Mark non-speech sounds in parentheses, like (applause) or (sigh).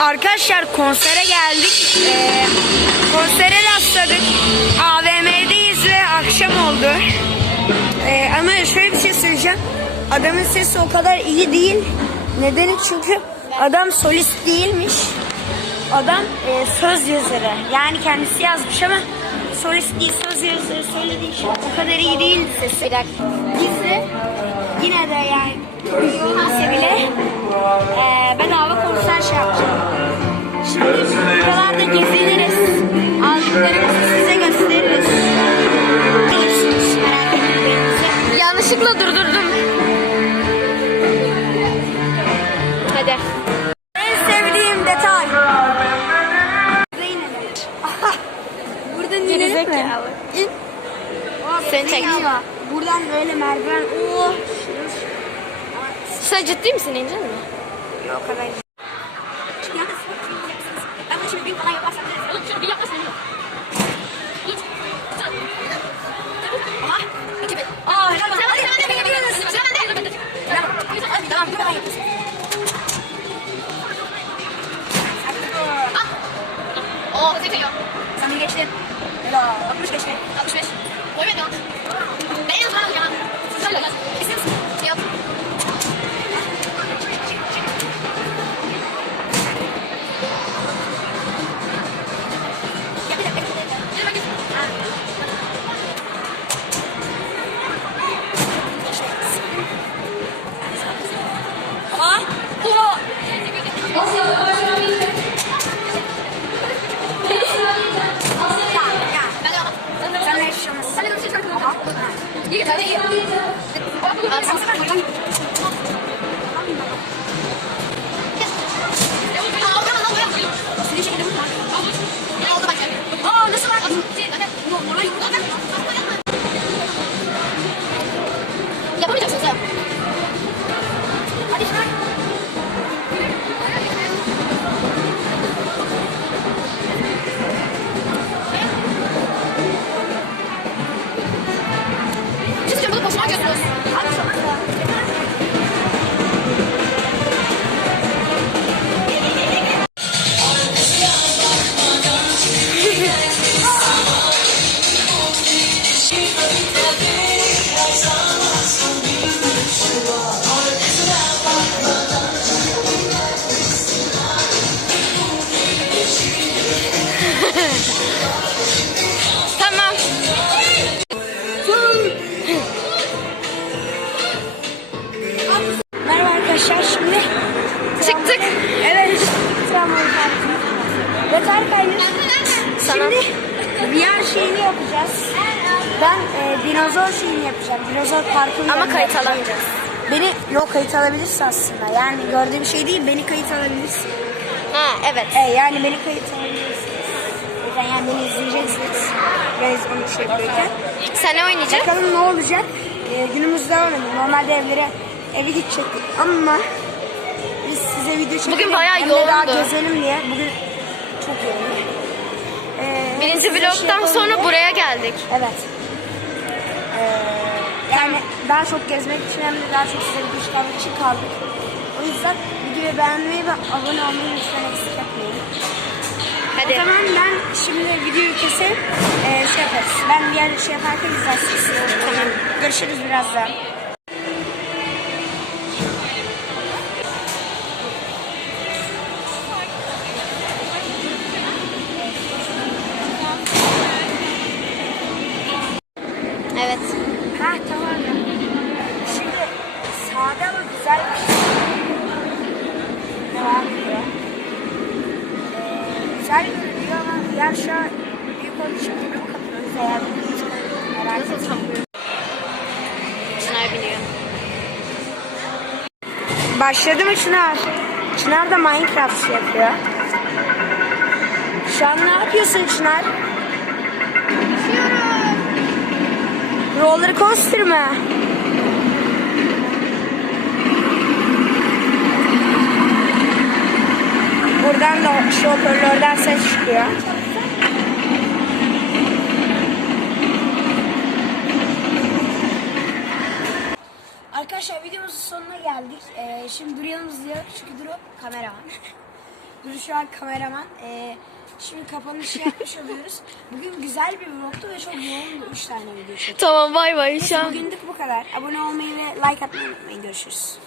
Arkadaşlar konsere geldik. Ee, konsere rastladık. AVM'deyiz ve akşam oldu. Ee, ama şöyle bir şey söyleyeceğim. Adamın sesi o kadar iyi değil. Nedeni çünkü adam solist değilmiş. Adam e, söz yazarı. Yani kendisi yazmış ama solist değil söz yazarı söylediği için o kadar iyi değil sesi. Bir dakika. De yine de yani olmasa bile e, bedava konser şey yapacağım. Buralarda geziniriz. Aldıklarımızı size gösteririz. Merak. Yanlışlıkla durdurdum. Hadi. En sevdiğim detay. Buradan inelim mi? İn. Seni çek. Buradan böyle merdiven. Oh. Sen ciddi misin İnce mi? Yok o kadar. 我这个有咱们应该吃那个不学习老子学习。我愿意啊没有说老家有冷了 şeyini yapacağız. Ben e, dinozor şeyini yapacağım. Dinozor parkuru Ama kayıt yapacağım. alamayacağız. Beni yok kayıt alabilirsin aslında. Yani gördüğüm şey değil beni kayıt alabilirsin. Ha evet. E, yani beni kayıt alabilirsiniz. Yüzden yani beni izleyeceksiniz. Biz onu şey yapıyorken. Sen ne oynayacaksın? Bakalım ne olacak. E, günümüz devam ediyor. Normalde evlere eve gidecektik ama biz size video çekelim. Bugün bayağı de daha yoğundu. gezelim diye. Bugün çok yoğun. E, Birinci size şey sonra buraya geldik. Evet. Ee, yani daha çok gezmek için hem de daha çok size video çıkarmak için kaldık. O yüzden videoyu beğenmeyi ve abone olmayı lütfen eksik. O Hadi. zaman ben şimdi videoyu keseyim. Ee, şey yaparız. Ben bir yer şey yaparken izlersiniz. Tamam. Görüşürüz birazdan. Etmeyin. Çınar biliyor. Başladı mı Çınar? Çınar da Minecraft şey yapıyor. Şu an ne yapıyorsun Çınar? Roller coaster mı? Buradan da şu hoparlörden ses çıkıyor. Arkadaşlar videomuzun sonuna geldik. Ee, şimdi Duru yanımızda çünkü Duru kameraman. (laughs) Duru şu an kameraman. Ee, şimdi kapanışı yapmış (laughs) oluyoruz. Bugün güzel bir vlogtu ve çok yoğun bir 3 tane video çektik. Tamam bay bay. Neyse, Bugünlük bu kadar. Abone olmayı ve like atmayı unutmayın. Görüşürüz.